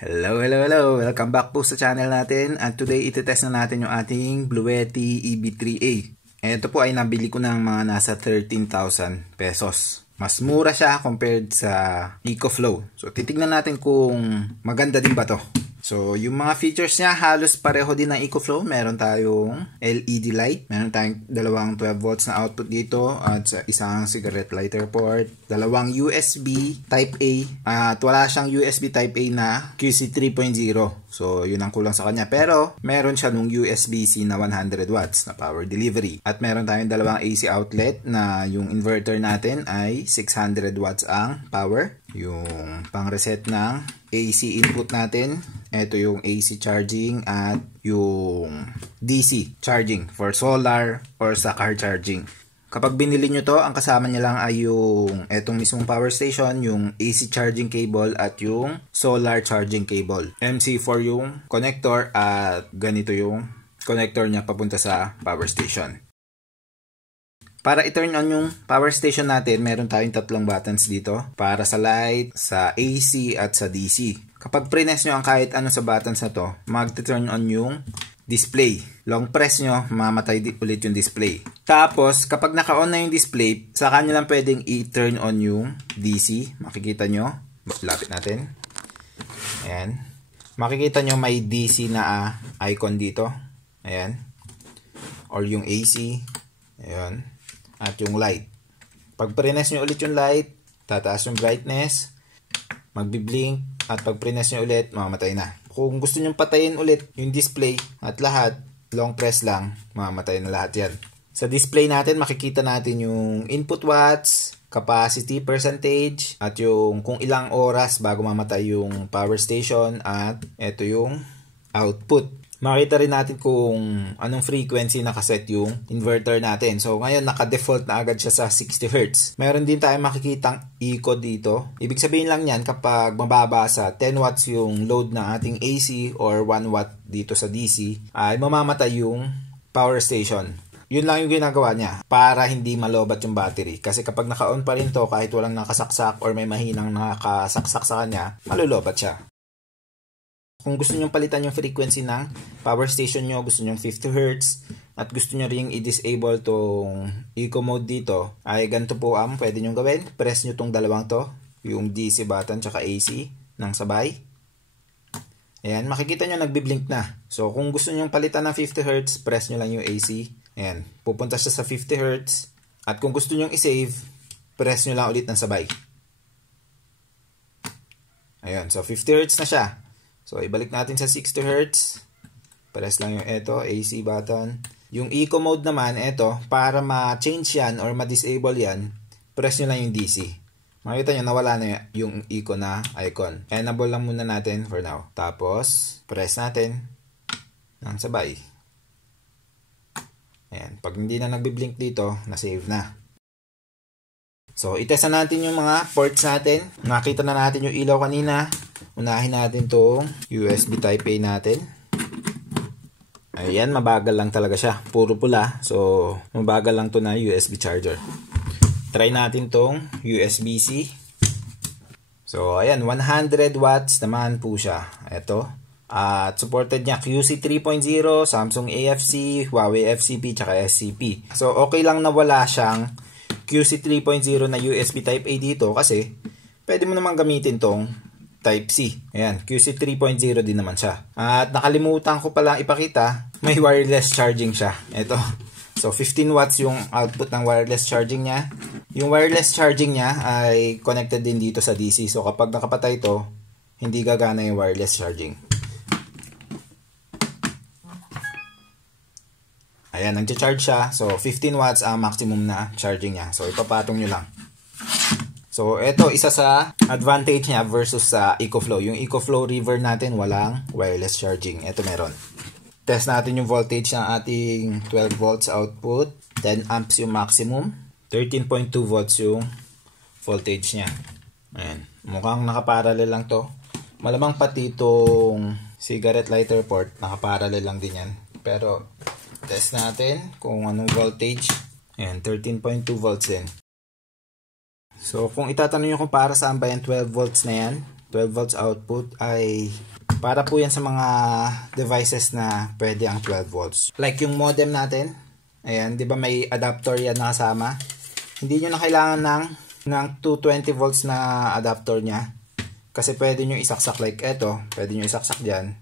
Hello, hello, hello! Welcome back po sa channel natin at today itetest na natin yung ating Bluetti EB3A. Ito po ay nabili ko ng mga nasa 13,000 pesos. Mas mura siya compared sa EcoFlow. So titignan natin kung maganda din ba to. So yung mga features niya halos pareho din ng EcoFlow. Meron tayong LED light. Meron tayong dalawang 12 volts na output dito at isang cigarette lighter port. Dalawang USB Type A at wala siyang USB Type A na QC 3.0. So yun ang kulang sa kanya. Pero meron siya nung USB-C na 100 watts na power delivery. At meron tayong dalawang AC outlet na yung inverter natin ay 600 watts ang power. Yung pang reset ng AC input natin, ito yung AC charging at yung DC charging for solar or sa car charging. Kapag binili nyo to, ang kasama niya lang ay yung etong mismong power station, yung AC charging cable at yung solar charging cable. MC4 yung connector at ganito yung connector niya papunta sa power station. Para i-turn on yung power station natin, meron tayong tatlong buttons dito. Para sa light, sa AC, at sa DC. Kapag press nyo ang kahit ano sa buttons na to, mag-turn on yung display. Long press nyo, mamatay ulit yung display. Tapos, kapag naka-on na yung display, saka nyo lang pwedeng i-turn on yung DC. Makikita nyo. Lapit natin. Ayan. Makikita nyo may DC na icon dito. Ayan. Or yung AC. Ayan. At yung light. Pag press nyo ulit yung light, tataas yung brightness, magbi-blink, at pag press nyo ulit, mamamatay na. Kung gusto nyo patayin ulit yung display at lahat, long press lang, mamamatay na lahat yan. Sa display natin, makikita natin yung input watts, capacity percentage, at yung kung ilang oras bago mamatay yung power station, at ito yung output. Makita rin natin kung anong frequency nakaset yung inverter natin. So, ngayon naka-default na agad siya sa 60 Hz. Mayroon din tayong makikitang eco dito. Ibig sabihin lang yan kapag mababa sa 10 watts yung load ng ating AC or 1 watt dito sa DC, ay mamamatay yung power station. Yun lang yung ginagawa niya para hindi malobat yung battery. Kasi kapag naka-on pa rin to kahit walang nakasaksak or may mahinang nakasaksak sa kanya, malulobat siya. Kung gusto nyo palitan yung frequency ng power station nyo, gusto nyo 50 Hz, at gusto nyo rin i-disable tong eco mode dito, ay ganito po ang pwede nyo gawin. Press nyo tong dalawang to, yung DC button tsaka AC ng sabay. Ayan, makikita nyo nagbi-blink na. So kung gusto nyo palitan ng 50 Hz, press nyo lang yung AC. Ayan, pupunta siya sa 50 Hz. At kung gusto nyo i-save, press nyo lang ulit ng sabay. Ayan, so 50 Hz na siya. So, ibalik natin sa 60 Hz. Press lang yung ito, AC button. Yung eco mode naman, ito, para ma-change yan or ma-disable yan, press nyo lang yung DC. Makita nyo, nawala na yung eco na icon. Enable lang muna natin for now. Tapos, press natin ng sabay. Ayan. Pag hindi na nagbi-blink dito, na-save na. So, itest na natin yung mga ports natin. Nakita na natin yung ilaw kanina. Unahin natin itong USB Type A natin. Ayan, mabagal lang talaga siya. Puro pula. So, mabagal lang to na USB charger. Try natin itong USB-C. So, ayan, 100 watts naman po siya. Ito. At supported niya QC 3.0, Samsung AFC, Huawei FCP, tsaka SCP. So, okay lang na wala siyang QC 3.0 na USB Type A dito kasi pwede mo naman gamitin tong Type C. Ayan, QC 3.0 din naman siya. At nakalimutan ko palang ipakita, may wireless charging siya. Ito. So, 15 watts yung output ng wireless charging niya. Yung wireless charging niya ay connected din dito sa DC. So, kapag nakapatay ito, hindi gagana yung wireless charging. Ayan, nag-charge siya. So, 15 watts ang maximum na charging niya. So, ipapatong nyo lang. So, ito isa sa advantage niya versus sa EcoFlow. Yung EcoFlow River natin, walang wireless charging. Ito meron. Test natin yung voltage ng ating 12 volts output. 10 amps yung maximum. 13.2 volts yung voltage niya. Ayan. Mukhang nakaparallel lang to. Malamang pati itong cigarette lighter port, nakaparallel lang din yan. Pero, test natin kung anong voltage. Ayan, 13.2 volts din. So, kung itatanong nyo kung para saan ba yung 12 volts na yan, 12 volts output ay para po yan sa mga devices na pwede ang 12 volts. Like yung modem natin, ayan, di ba may adapter yan na kasama? Hindi nyo na kailangan ng 220 volts na adapter niya. Kasi pwede nyo isaksak like eto, pwede nyo isaksak dyan,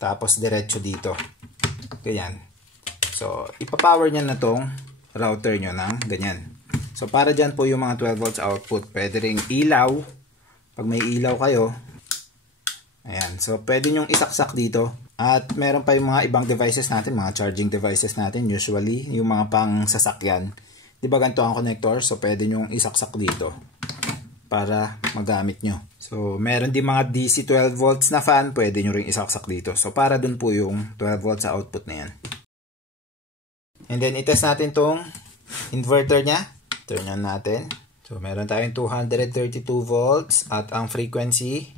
tapos diretso dito. Ganyan. So, ipapower niya na tong router nyo ng ganyan. So, para dyan po yung mga 12 volts output. Pwede ring ilaw. Pag may ilaw kayo, ayan. So, pwede nyong isaksak dito. At meron pa yung mga ibang devices natin, mga charging devices natin. Usually, yung mga pang sasakyan. Diba ganito ang connector? So, pwede nyong isaksak dito para magamit nyo. So, meron din mga DC 12 volts na fan. Pwede nyo ring isaksak dito. So, para dun po yung 12 volts sa output na yan. And then, itest natin tong inverter nya. Turn on natin. So, meron tayong 232 volts at ang frequency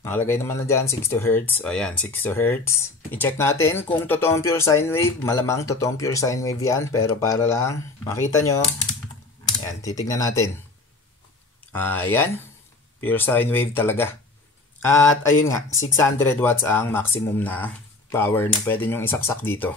nakalagay naman na dyan, 60 Hz. O, ayan, 60 Hz. I-check natin kung totoong pure sine wave. Malamang totoong pure sine wave yan. Pero para lang makita nyo, ayan, titignan natin. Ayan, pure sine wave talaga. At ayun nga, 600 watts ang maximum na power na pwede nyong isaksak dito.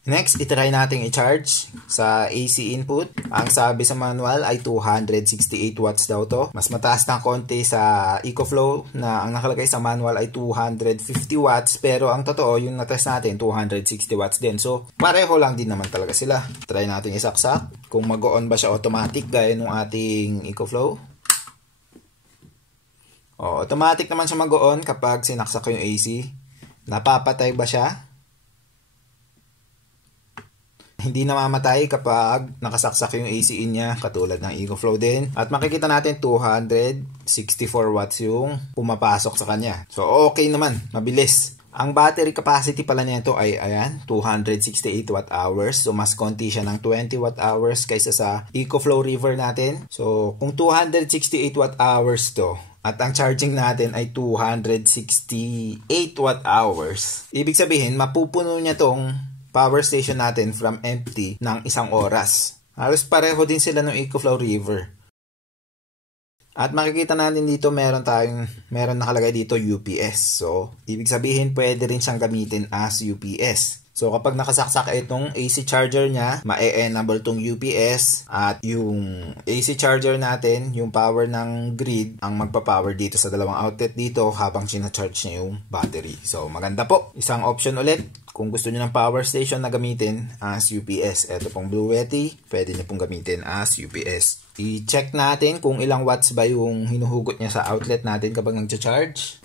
Next, itry natin i-charge sa AC input. Ang sabi sa manual ay 268 watts daw to. Mas mataas ng konti sa EcoFlow na ang nakalagay sa manual ay 250 watts. Pero ang totoo, yung natest natin, 260 watts din. So, pareho lang din naman talaga sila. Try natin isaksak. Kung mag-on ba siya automatic gaya ng ating EcoFlow. O, automatic naman siya mag-on kapag sinaksak ko yung AC. Napapatay ba siya? Hindi namamatay kapag nakasaksak yung AC in niya, katulad ng EcoFlow din. At makikita natin 264 watts yung pumapasok sa kanya. So, okay naman. Mabilis. Ang battery capacity pala nito ay, ayan, 268 watt hours. So, mas konti siya ng 20 watt hours kaysa sa EcoFlow River natin. So, kung 268 watt hours to, at ang charging natin ay 268 watt hours, ibig sabihin, mapupuno niya tong power station natin from empty ng 1 oras. Halos pareho din sila ng EcoFlow River. At makikita natin dito meron nakalagay dito UPS. So, ibig sabihin pwede rin siyang gamitin as UPS. So, kapag nakasaksak itong AC charger niya, ma-enable tong UPS at yung AC charger natin, yung power ng grid, ang magpa-power dito sa dalawang outlet dito habang sinacharge niya yung battery. So, maganda po. Isang option ulit. Kung gusto niyo ng power station na gamitin as UPS, ito pong Bluetti, pwede niyo pong gamitin as UPS. I-check natin kung ilang watts ba yung hinuhugot niya sa outlet natin kapag nag-charge.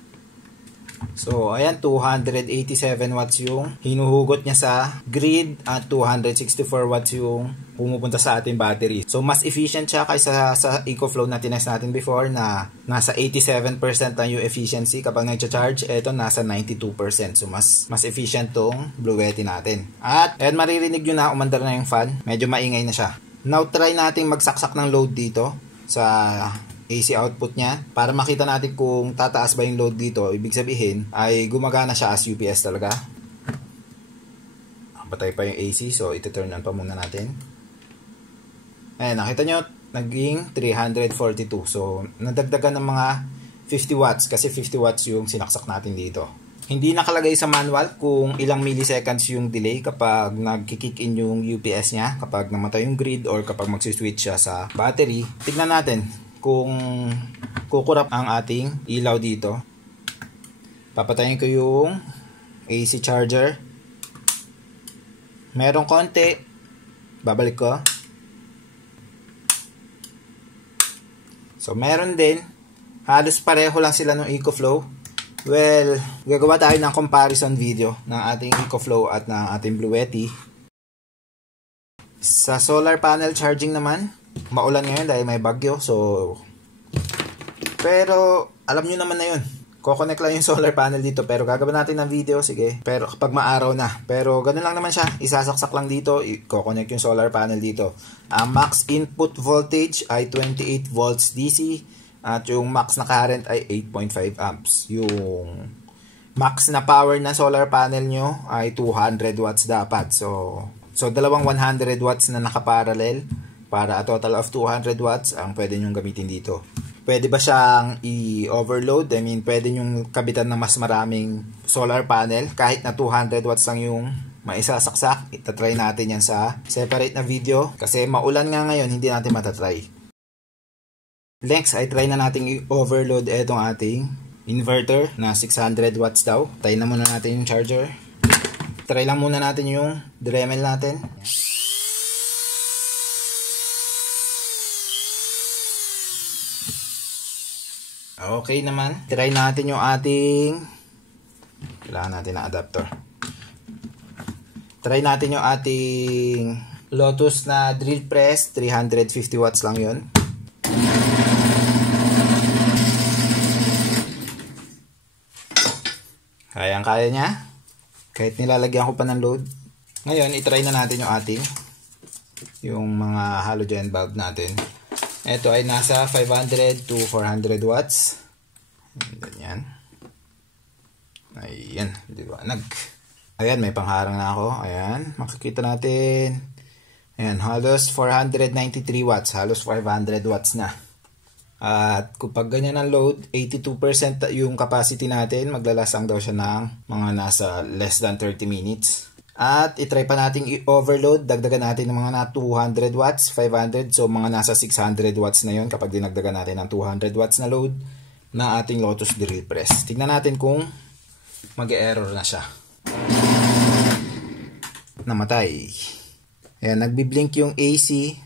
So, ayan, 287 watts yung hinuhugot niya sa grid at 264 watts yung pumupunta sa ating battery. So, mas efficient siya kaysa sa EcoFlow na tinest natin before na nasa 87% lang yung efficiency kapag nag-charge. Ito, nasa 92%. So, mas efficient tong Bluetti natin. At, ayan, maririnig nyo na, umandar na yung fan. Medyo maingay na siya. Now, try nating magsaksak ng load dito sa AC output niya para makita natin kung tataas ba yung load dito. Ibig sabihin ay gumagana siya as UPS talaga. Patay pa yung AC, so ito-turn on pa muna natin. Ayan, nakita nyo naging 342. So nadagdagan ng mga 50 watts kasi 50 watts yung sinaksak natin dito. Hindi nakalagay sa manual kung ilang milliseconds yung delay kapag nagki-kick in yung UPS niya, kapag namatay yung grid or kapag magsi-switch siya sa battery. Tignan natin kung kukurap ang ating ilaw dito. Papatayin ko yung AC charger. Merong konti. Babalik ko. So, meron din. Halos pareho lang sila ng EcoFlow. Well, gagawa tayo ng comparison video ng ating EcoFlow at ng ating Bluetti. Sa solar panel charging naman, maulan ngayon dahil may bagyo. So, pero alam nyo naman na yun. Ko-connect lang yung solar panel dito. Pero gagawin natin ng video, sige. Pero kapag maaraw na. Pero ganun lang naman siya. Isasaksak lang dito. Ko-connect yung solar panel dito. Ang max input voltage ay 28 volts DC. At yung max na current ay 8.5 amps. Yung max na power na solar panel nyo ay 200 watts dapat. So dalawang 100 watts na nakaparallel para a total of 200 watts ang pwede nyong gamitin dito. pwede ba siyang i-overload? I mean, pwede nyong kabitan ng mas maraming solar panel kahit na 200 watts lang yung maisasaksak. Itatry natin yan sa separate na video kasi maulan nga ngayon, hindi natin matatry. Next ay try na natin i-overload itong ating inverter na 600 watts daw. Try na muna natin yung charger. Try lang muna natin yung Dremel natin. Okay naman. Try natin yung ating, kailangan natin na adapter. Try natin yung ating Lotus na drill press. 350 watts lang yun. Kayang-kaya niya. Kahit nilalagyan ko pa ng load. Ngayon, itry na natin yung ating mga halogen bulb natin. Ito ay nasa 500 to 400 watts. Ganyan. Ayan, liwanag. Ayan, may pangharang na ako. Ayan, makikita natin. Ayan, halos 493 watts. Halos 500 watts na. At kapag ganyan ang load, 82% yung capacity natin. Maglalasang daw siya ng mga nasa less than 30 minutes. At itry pa natin i-overload. Dagdagan natin ng mga na 200 watts, 500. So mga nasa 600 watts na yun kapag dinagdagan natin ng 200 watts na load na ating Lotus drill press. Tignan natin kung mag-error na siya. Namatay. Ayan, nagbi-blink yung AC.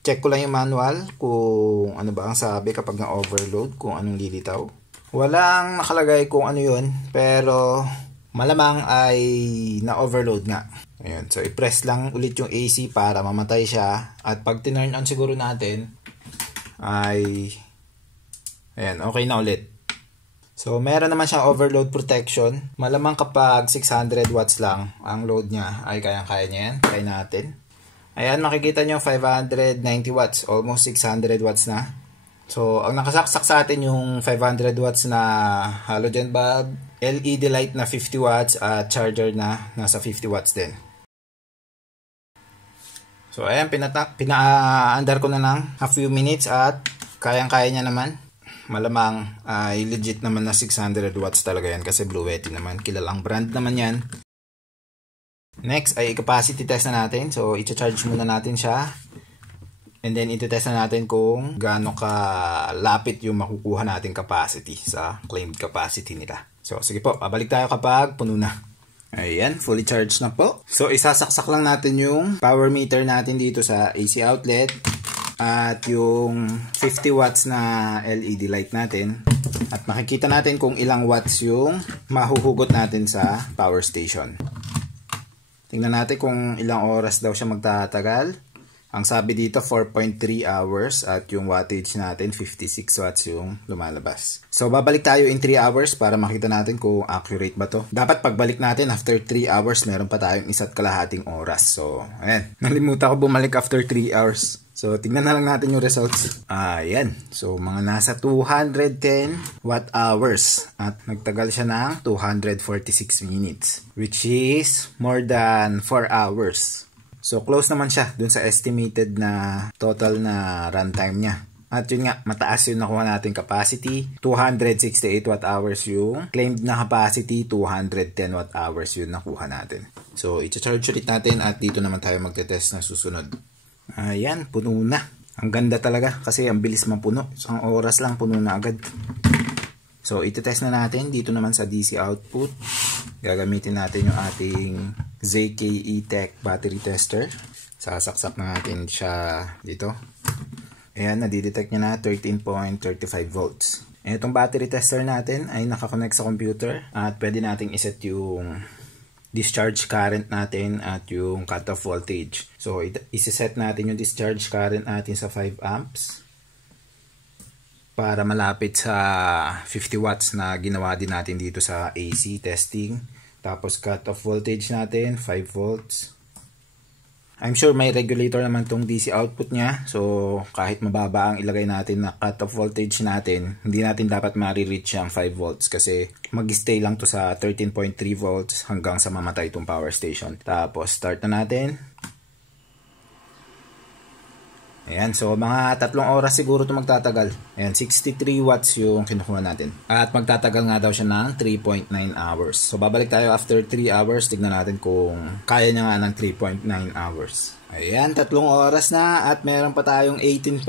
Check ko lang yung manual kung ano ba ang sabi kapag na-overload, kung anong lilitaw. Walang nakalagay kung ano yun, pero malamang ay na-overload nga. Ayan, so i-press lang ulit yung AC para mamatay siya. At pag tinurn on siguro natin, ay ayan, okay na ulit. So, meron naman siyang overload protection. Malamang kapag 600 watts lang ang load niya, ay kayang-kaya niya yan. Try natin. Ayan, makikita nyo 590 watts. Almost 600 watts na. So, ang nakasaksak sa atin yung 500 watts na halogen bulb, LED light na 50 watts, at charger na nasa 50 watts din. So, ayan, pina-under ko na ng a few minutes at kayang-kaya niya naman. Malamang ay legit naman na 600 watts talaga yan kasi Bluetti naman. Kilalang brand naman yan. Next ay capacity test na natin. So, i-charge muna natin siya. And then, iti-test na natin kung gaano kalapit yung makukuha natin capacity sa claimed capacity nila. So, sige po. Babalik tayo kapag puno na. Ayan, fully charged na po. So, isasaksak lang natin yung power meter natin dito sa AC outlet. At yung 50 watts na LED light natin. At makikita natin kung ilang watts yung mahuhugot natin sa power station. Tingnan natin kung ilang oras daw siya magtatagal. Ang sabi dito 4.3 hours at yung wattage natin 56 watts yung lumalabas. So babalik tayo in 3 hours para makita natin kung accurate ba to. Dapat pagbalik natin after 3 hours meron pa tayong 1.5 oras. So ayan, nalimutan ko bumalik after 3 hours. So tingnan na lang natin yung results. Ayan, so mga nasa 210 watt hours at nagtagal siya ng 246 minutes which is more than 4 hours. So, close naman siya dun sa estimated na total na runtime niya. At yun nga, mataas yung nakuha natin capacity. 268 watt hours yung claimed na capacity. 210 watt hours yung nakuha natin. So, i-charge ulit natin at dito naman tayo magte-test na susunod. Ayan, puno na. Ang ganda talaga kasi ang bilis mapuno. Isang oras lang puno na agad. So, iti-test na natin dito naman sa DC output. Gagamitin natin yung ating ZKE Tech battery tester. Sasaksak na natin siya dito. Ayan, nadidetect niya na 13.35 volts. Itong battery tester natin ay nakakonect sa computer at pwede nating iset yung discharge current natin at yung cutoff voltage. So, isiset natin yung discharge current natin sa 5 amps. Para malapit sa 50 watts na ginawa din natin dito sa AC testing. Tapos cut-off voltage natin, 5 volts. I'm sure may regulator naman tong DC output niya. So, kahit mababa ang ilagay natin na cut-off voltage natin, hindi natin dapat ma-reach ang 5 volts kasi mag-stay lang to sa 13.3 volts hanggang sa mamatay itong power station. Tapos, start na natin. Ayan, so mga 3 oras siguro ito magtatagal. Ayan, 63 watts yung kinukuha natin. At magtatagal nga daw siya ng 3.9 hours. So babalik tayo after 3 hours. Tignan natin kung kaya niya nga ng 3.9 hours. Ayan, 3 oras na at meron pa tayong 18%.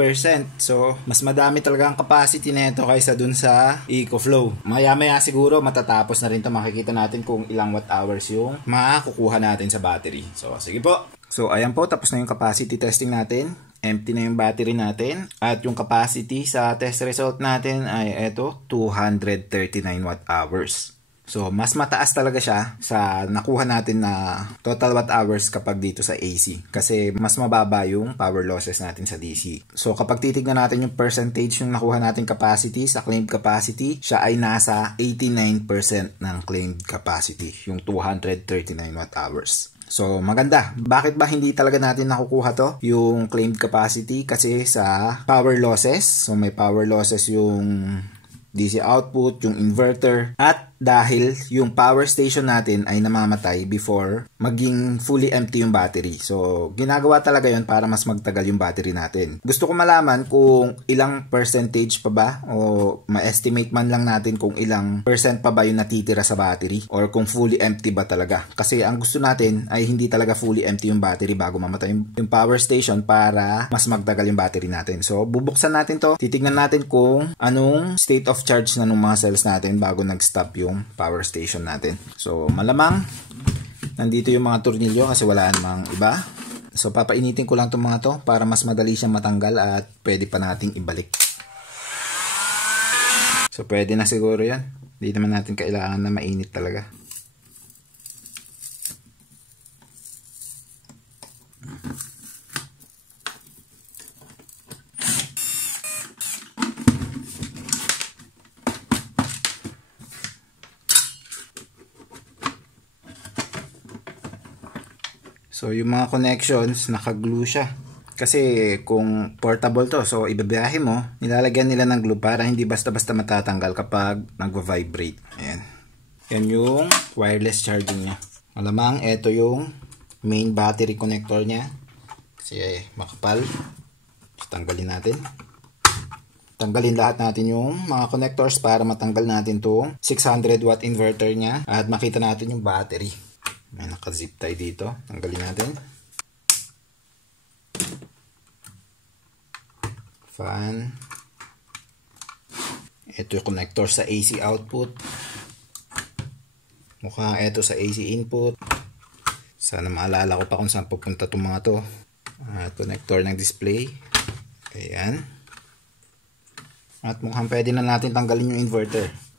So, mas madami talaga ang capacity nito kaysa dun sa EcoFlow. Maya-maya siguro matatapos na rin ito. Makikita natin kung ilang watt hours yung makukuha natin sa battery. So, sige po. So, ayan po, tapos na yung capacity testing natin. Empty na yung battery natin. At yung capacity sa test result natin ay eto, 239 watt hours. So, mas mataas talaga siya sa nakuha natin na total watt hours kapag dito sa AC. Kasi mas mababa yung power losses natin sa DC. So, kapag titignan natin yung percentage yung nakuha natin capacity sa claimed capacity, siya ay nasa 89% ng claimed capacity, yung 239 watt hours. So, maganda. Bakit ba hindi talaga natin nakukuha to? Yung claimed capacity kasi sa power losses. So, may power losses yung DC output, yung inverter, at dahil yung power station natin ay namamatay before maging fully empty yung battery. So, ginagawa talaga yun para mas magtagal yung battery natin. Gusto ko malaman kung ilang percentage pa ba o ma-estimate man lang natin kung ilang percent pa ba yung natitira sa battery or kung fully empty ba talaga. Kasi ang gusto natin ay hindi talaga fully empty yung battery bago mamatay yung power station para mas magtagal yung battery natin. So, bubuksan natin to. Titignan natin kung anong state of charge na ng mga cells natin bago nag-stop yung power station natin. So, malamang nandito yung mga tornilyo kasi wala namang iba. So, papainitin ko lang itong mga to para mas madali siyang matanggal at pwede pa nating ibalik. So, pwede na siguro yan. Hindi naman natin kailangan na mainit talaga. So, yung mga connections, naka-glue siya. Kasi kung portable to, so ibabiyahe mo, nilalagyan nila ng glue para hindi basta-basta matatanggal kapag nagva-vibrate. Ayan. Yan yung wireless charging niya. Malamang, ito yung main battery connector niya. Kasi makapal. So, tanggalin natin. Tanggalin lahat natin yung mga connectors para matanggal natin itong 600 watt inverter niya at makita natin yung battery. May naka-zip tie dito. Tanggalin natin. Fan. Ito yung connector sa AC output. Mukhang ito sa AC input. Sana maalala ko pa kung saan pupunta itong mga to. Connector ng display. Ayan. At mukhang pwede na natin tanggalin yung inverter.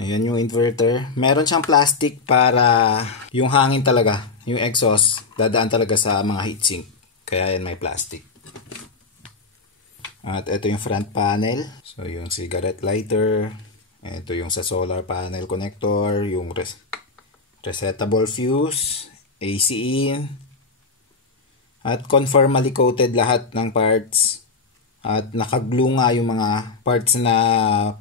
Ayan yung inverter. Meron siyang plastic para yung hangin talaga, yung exhaust, dadaan talaga sa mga heatsink. Kaya yan may plastic. At ito yung front panel. So yung cigarette lighter. Ito yung sa solar panel connector. Yung resettable fuse. AC in. At conformally coated lahat ng parts. At nakaglue nga yung mga parts na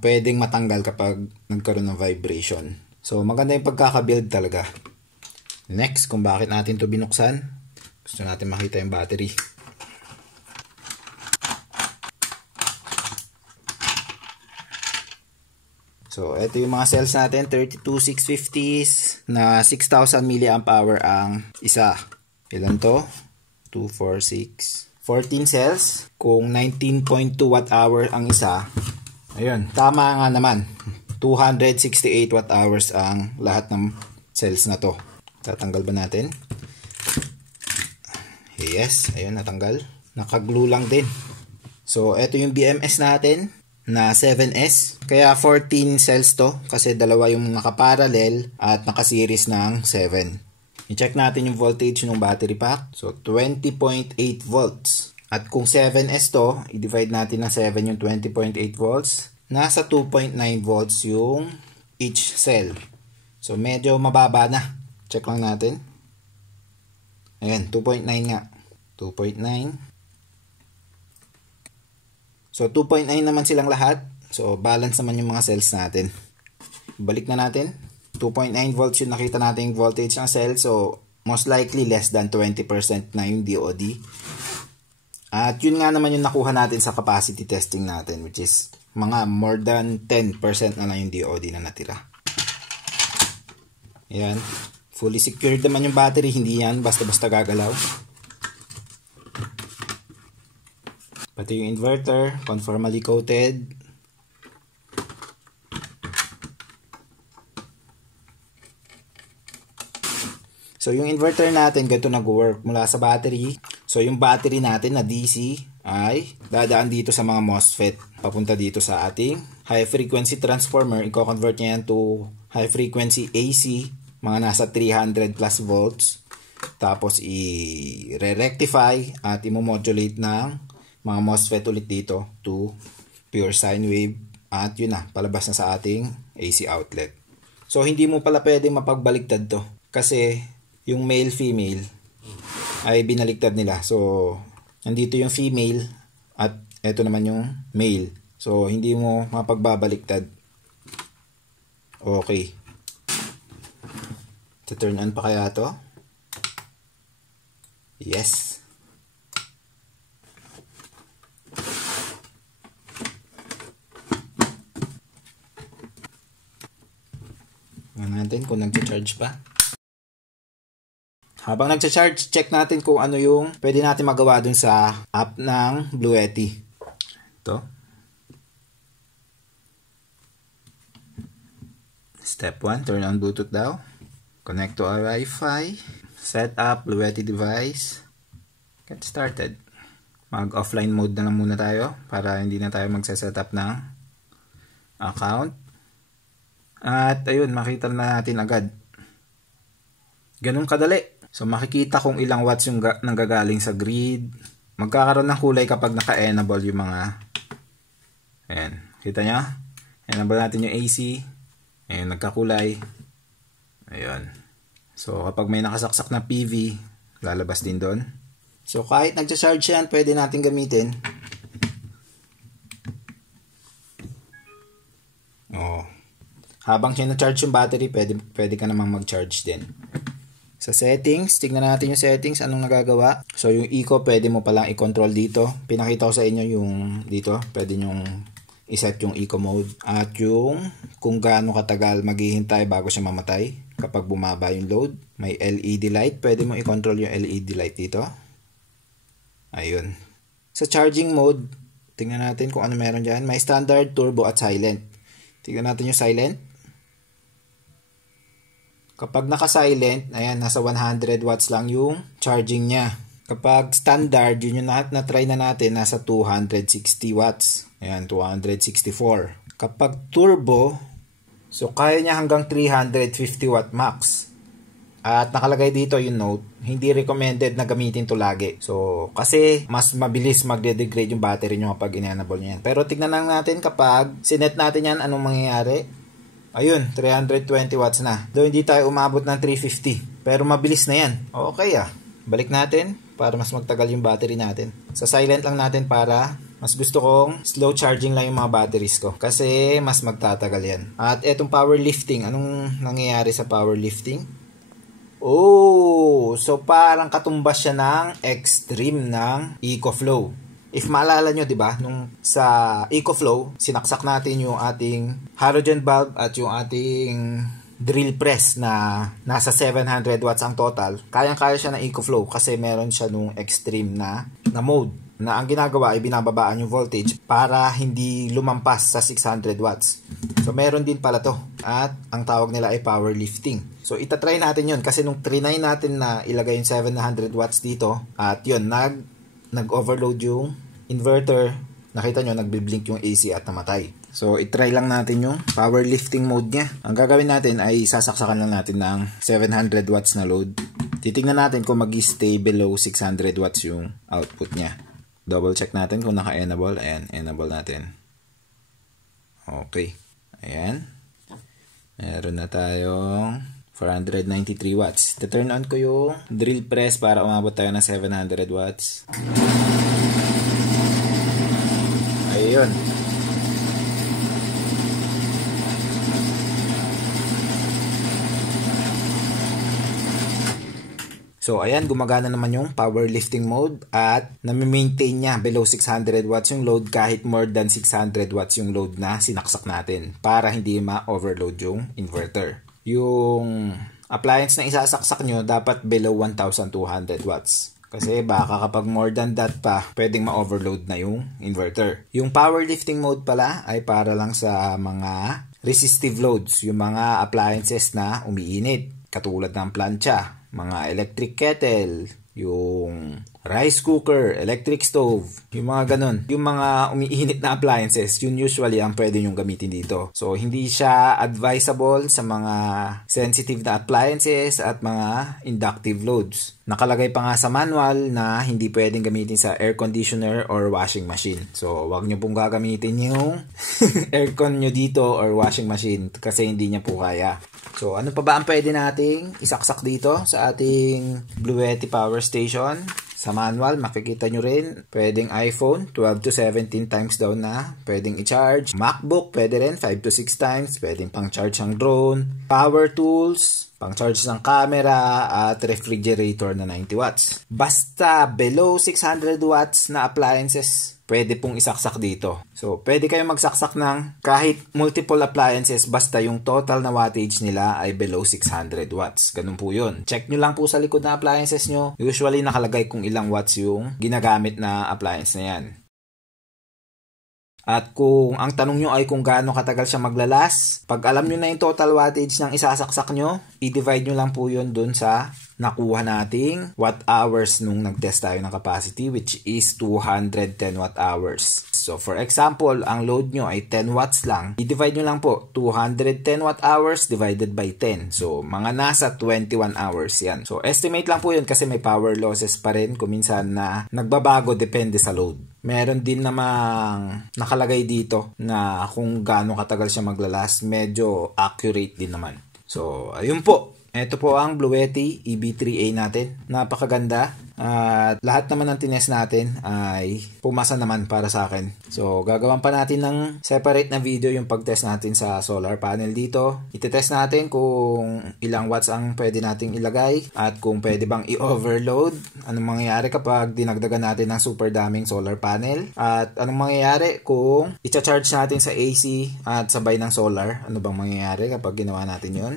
pwedeng matanggal kapag nagkaroon ng vibration. So maganda yung pagkakabuild talaga. Next, kung bakit natin to binuksan. Gusto natin makita yung battery. So ito yung mga cells natin. 32650s na 6000 mAh ang isa. Ilan to? 2, 4, 6... 14 cells, kung 19.2 watt hour ang isa, ayun, tama nga naman, 268 watt hours ang lahat ng cells na to. Tatanggal ba natin? Yes, ayun, natanggal. Nakaglue lang din. So, ito yung BMS natin na 7S. Kaya 14 cells to, kasi dalawa yung nakaparallel at nakaseries ng 7. I-check natin yung voltage ng battery pack. So, 20.8 volts. At kung 7S to, i-divide natin ng 7 yung 20.8 volts. Nasa 2.9 volts yung each cell. So, medyo mababa na. Check lang natin. Ayan, 2.9 nga. 2.9. So, 2.9 naman silang lahat. So, balance naman yung mga cells natin. Balik na natin. 2.9 volts yung nakita natin yung voltage ng cell. So, most likely less than 20% na yung DOD. At yun nga naman yung nakuha natin sa capacity testing natin, which is mga more than 10% na lang yung DOD na natira. Ayan. Fully secured naman yung battery, hindi yan basta-basta gagalaw. Pati yung inverter, conformally coated. So yung inverter natin, ganito nag-work mula sa battery. So yung battery natin na DC ay dadaan dito sa mga MOSFET. Papunta dito sa ating high frequency transformer. I-convert niya yan to high frequency AC, mga nasa 300 plus volts. Tapos i-rectify at i-modulate ng mga MOSFET ulit dito to pure sine wave. At yun na, palabas na sa ating AC outlet. So hindi mo pala pwedeng mapagbaliktad to. Kasi yung male-female ay binaliktad nila. So nandito yung female at eto naman yung male. So hindi mo mapagbabaliktad. Okay. Turn on pa kaya to? Yes. Tingnan natin kung nag-charge pa. Habang nag-charge, check natin kung ano yung pwede natin magawa dun sa app ng Bluetti. Ito. Step 1, turn on Bluetooth daw. Connect to our Wi-Fi. Set up Bluetti device. Get started. Mag-offline mode na lang muna tayo para hindi na tayo magse-set up ng account. At ayun, makita na natin agad. Ganun kadali. So makikita kung ilang watts yung nanggagaling sa grid. Magkakaroon ng kulay kapag naka-enable yung mga... Ayan, kita nyo? Enable natin yung AC. Ayan, nagkakulay. Ayun. So kapag may nakasaksak na PV, lalabas din doon. So kahit nagcha-charge yan, pwede natin gamitin. Oh. Habang sina-charge yung battery, pwede ka namang mag-charge din. Sa settings, tignan natin yung settings, anong nagagawa. So yung eco, pwede mo palang i-control dito. Pinakita ko sa inyo yung dito, pwede nyong iset yung eco mode. At yung kung gaano katagal maghihintay bago siya mamatay kapag bumaba yung load. May LED light, pwede mo i-control yung LED light dito. Ayun. Sa charging mode, tingnan natin kung ano meron dyan. May standard, turbo at silent. Tingnan natin yung silent. Kapag naka-silent, ayan, nasa 100 watts lang yung charging niya. Kapag standard, yun yung na-try na natin, nasa 260 watts. Ayan, 264. Kapag turbo, so kaya niya hanggang 350 watt max. At nakalagay dito yung note, hindi recommended na gamitin to lagi. So, kasi mas mabilis magde-degrade yung battery nyo kapag in-enable nyo yan. Pero tignan lang natin kapag sinet natin yan, anong mangyayari. Ayun, 320 watts na. Though hindi tayo umabot ng 350. Pero mabilis na yan. Okay Balik natin para mas magtagal yung battery natin. Sa silent lang natin para mas gusto kong slow charging lang yung mga batteries ko. Kasi mas magtatagal yan. At etong powerlifting. Anong nangyayari sa powerlifting? Oh, so parang katumbas siya ng extreme ng EcoFlow. If maalala nyo, di ba, nung sa EcoFlow, sinaksak natin yung ating halogen bulb at yung ating drill press na nasa 700 watts ang total. Kayang-kaya siya ng EcoFlow kasi meron siya nung extreme na mode. Na ang ginagawa ay binababaan yung voltage para hindi lumampas sa 600 watts. So meron din pala to. At ang tawag nila ay powerlifting. So itatry natin yun kasi nung trinay natin na ilagay yung 700 watts dito at yun, nag-overload yung inverter. Nakita nyo, nagbiblink yung AC at namatay. So, itry lang natin yung powerlifting mode niya. Ang gagawin natin ay sasaksakan lang natin ng 700 watts na load. Titingnan natin kung mag-stay below 600 watts yung output niya. Double check natin kung naka-enable. Ayan, enable natin. Okay. Ayan. Meron na tayong 493 watts. Turn on ko yung drill press para umabot tayo ng 700 watts. Ayun. So ayan, gumagana naman yung powerlifting mode at nami-maintain niya below 600 watts yung load kahit more than 600 watts yung load na sinaksak natin para hindi ma-overload yung inverter. Yung appliance na isasaksak nyo dapat below 1,200 watts. Kasi baka kapag more than that pa, pwedeng ma-overload na yung inverter. Yung powerlifting mode pala ay para lang sa mga resistive loads, yung mga appliances na umiinit, katulad ng plancha, mga electric kettle, yung rice cooker, electric stove, yung mga ganun. Yung mga umiinit na appliances, yun usually ang pwede nyong gamitin dito. So, hindi siya advisable sa mga sensitive na appliances at mga inductive loads. Nakalagay pa nga sa manual na hindi pwedeng gamitin sa air conditioner or washing machine. So, wag nyo pong gagamitin yung aircon nyo dito or washing machine kasi hindi niya po kaya. So, ano pa ba ang pwede nating isaksak dito sa ating Bluetti power station? Sa manual, makikita nyo rin, pwedeng iPhone, 12 to 17 times daw na pwedeng i-charge. MacBook, pwede rin, 5 to 6 times. Pwedeng pang-charge ang drone. Power tools, pang-charge ng camera, at refrigerator na 90 watts. Basta below 600 watts na appliances, pwede pong isaksak dito. So, pwede kayong magsaksak ng kahit multiple appliances basta yung total na wattage nila ay below 600 watts. Ganun po yun. Check nyo lang po sa likod na appliances nyo. Usually, nakalagay kung ilang watts yung ginagamit na appliance na yan. At kung ang tanong nyo ay kung gaano katagal siya maglalas, pag alam nyo na yung total wattage ng isasaksak nyo, i-divide nyo lang po yun dun sa nakuha nating watt hours nung nag-test tayo ng capacity, which is 210 watt hours. So for example, ang load nyo ay 10 watts lang, i-divide nyo lang po 210 watt hours divided by 10. So mga nasa 21 hours yan. So estimate lang po yun kasi may power losses pa rin kung minsan na nagbabago depende sa load. Meron din namang nakalagay dito na kung gaano katagal siya maglalas, medyo accurate din naman. So ayun po. Ito po ang Bluetti EB3A natin. Napakaganda. At lahat naman ng tinest natin ay pumasa naman para sa akin. So, gagawan pa natin ng separate na video yung pag-test natin sa solar panel dito. Iti-test natin kung ilang watts ang pwede nating ilagay at kung pwede bang i-overload. Anong mangyayari kapag dinagdagan natin ng super daming solar panel. At anong mangyayari kung i-charge natin sa AC at sabay ng solar. Ano bang mangyayari kapag ginawa natin yun?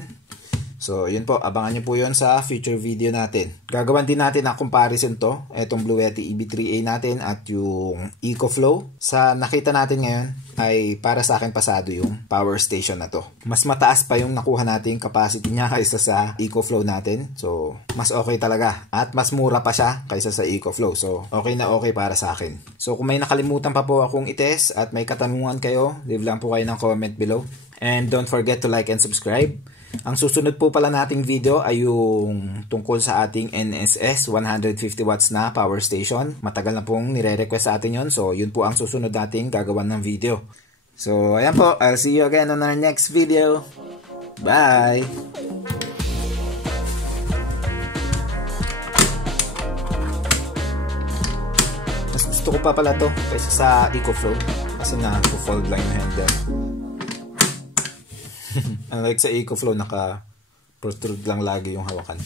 So, yun po. Abangan nyo po yun sa future video natin. Gagawan din natin ang comparison to. Itong Bluetti EB3A natin at yung EcoFlow. Sa nakita natin ngayon ay para sa akin pasado yung power station na to. Mas mataas pa yung nakuha natin capacity niya kaysa sa EcoFlow natin. So, mas okay talaga. At mas mura pa siya kaysa sa EcoFlow. So, okay na okay para sa akin. So, kung may nakalimutan pa po akong itest at may katanungan kayo, leave lang po kayo ng comment below. And don't forget to like and subscribe. Ang susunod po pala nating video ay yung tungkol sa ating NSS 150 watts na power station. Matagal na pong nire-request sa atin yun. So, yun po ang susunod nating gagawan ng video. So, ayan po. I'll see you again on our next video. Bye! Mas gusto ko pa pala to kaysa sa EcoFlow. Kasi na-fold lang yung handle. Unlike sa EcoFlow, naka-protrude lang lagi yung hawakan.